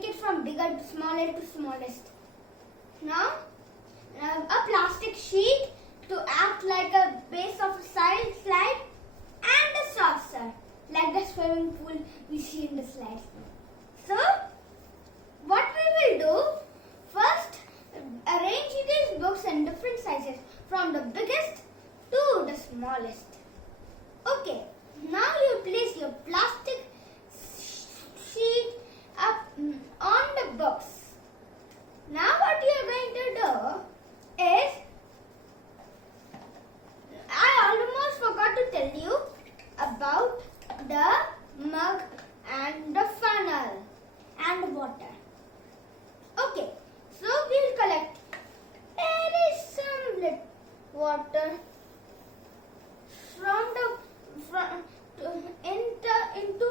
make it from bigger to smallest. Now, a plastic sheet to act like a base of a slide and a saucer like the swimming pool we see in the slides. So, what we will do, first arrange these books in different sizes from the biggest to the smallest. Okay, now you place your plastic sheet up on the books. Now what you are going to do is, I almost forgot to tell you about the mug and the funnel and water. Okay, so we'll collect some water into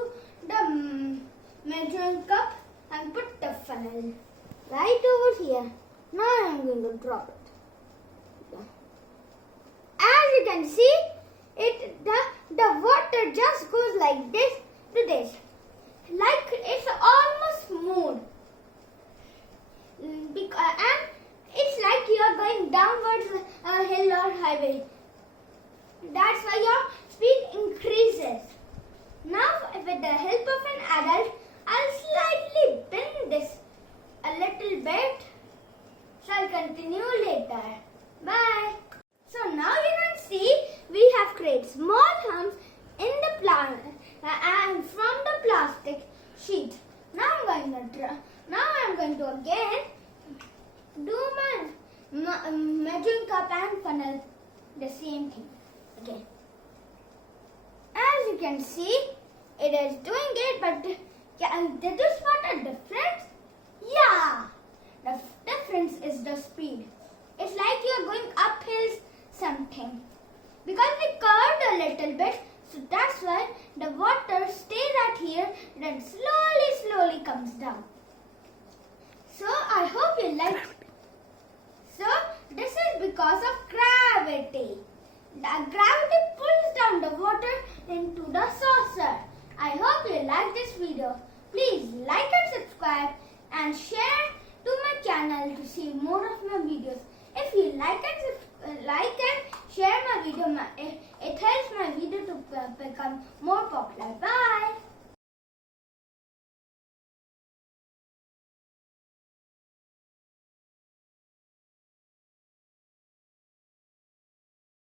the measuring cup and put the funnel right over here. Now I am going to drop it. As you can see, the water just goes like this to this, like it's almost smooth, and it's like you are going downwards a hill or highway. That's why your speed increases. Now, with the help of an adult, I'll slightly bend this a little bit. Shall continue later. Bye. So now you can see we have created small humps in the plant and from the plastic sheet. Now I'm going to again do my measuring cup and funnel, the same thing again. As you can see, it is doing it, but did you spot a difference? Yeah, the difference is the speed. It's like you are going up hills something. Because we curved a little bit, so that's why the water stays at here, then slowly comes down. So I hope you liked it. So this is because of gravity. The gravity pulls down the water into the saucer. I hope you like this video. Please like and subscribe and share to my channel to see more of my videos. If you like and share my video,